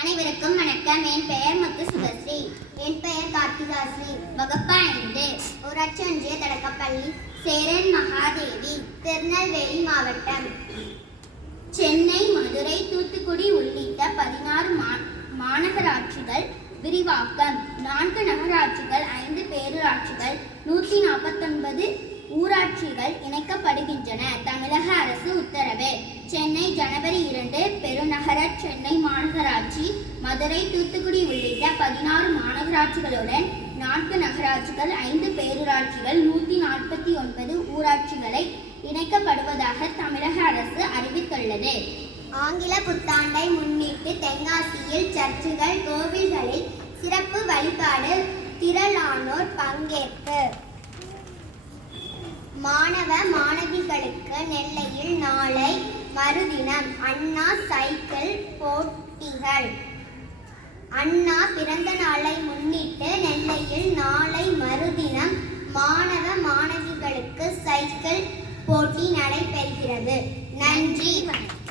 அனைவருக்கும் வணக்கம். என் பெயர் முத்து சுபஸ்ரீ. என் பெயர் கார்த்திகாஸ்ரீ. வகுப்பு 5. ஊராட்சி ஒன்றிய தொடக்கப்பள்ளி, சேரன் மகாதேவி, திருநெல்வேலி மாவட்டம். சென்னை, மதுரை, தூத்துக்குடி உள்ளிட்ட 16 மாநகராட்சிகள் விரிவாக்கம், 4 நகராட்சிகள், 5 பேரூராட்சிகள், 149 ஊராட்சிகள் இணைக்கப்படுகின்றன. தமிழக அரசு உத்தரவு. சென்னை ஜனவரி 2 பெருநகர சென்னை மாநகராட்சி, மதுரை, தூத்துக்குடி உள்ளிட்ட 16 மாநகராட்சிகளுடன் 4 நகராட்சிகள், 5 பேரூராட்சிகள், 149 ஊராட்சிகளை இணைக்கப்படுவதாக தமிழக அரசு அறிவித்துள்ளது. ஆங்கில புத்தாண்டை முன்னிட்டு தென்காசியில் சர்ச்சுகள், கோவில்களில் சிறப்பு வழிபாடு, திரளானோர் பங்கேற்பு. மாணவ மாணவிகளுக்கு நெல்லையில் நாளை மறுதினம் அண்ணா சைக்கிள் போட்டிகள். அண்ணா பிறந்த நாளை முன்னிட்டு நெல்லையில் நாளை மறுதினம் மாணவ மாணவிகளுக்கு சைக்கிள் போட்டி நடைபெறுகிறது. நன்றி, வணக்கம்.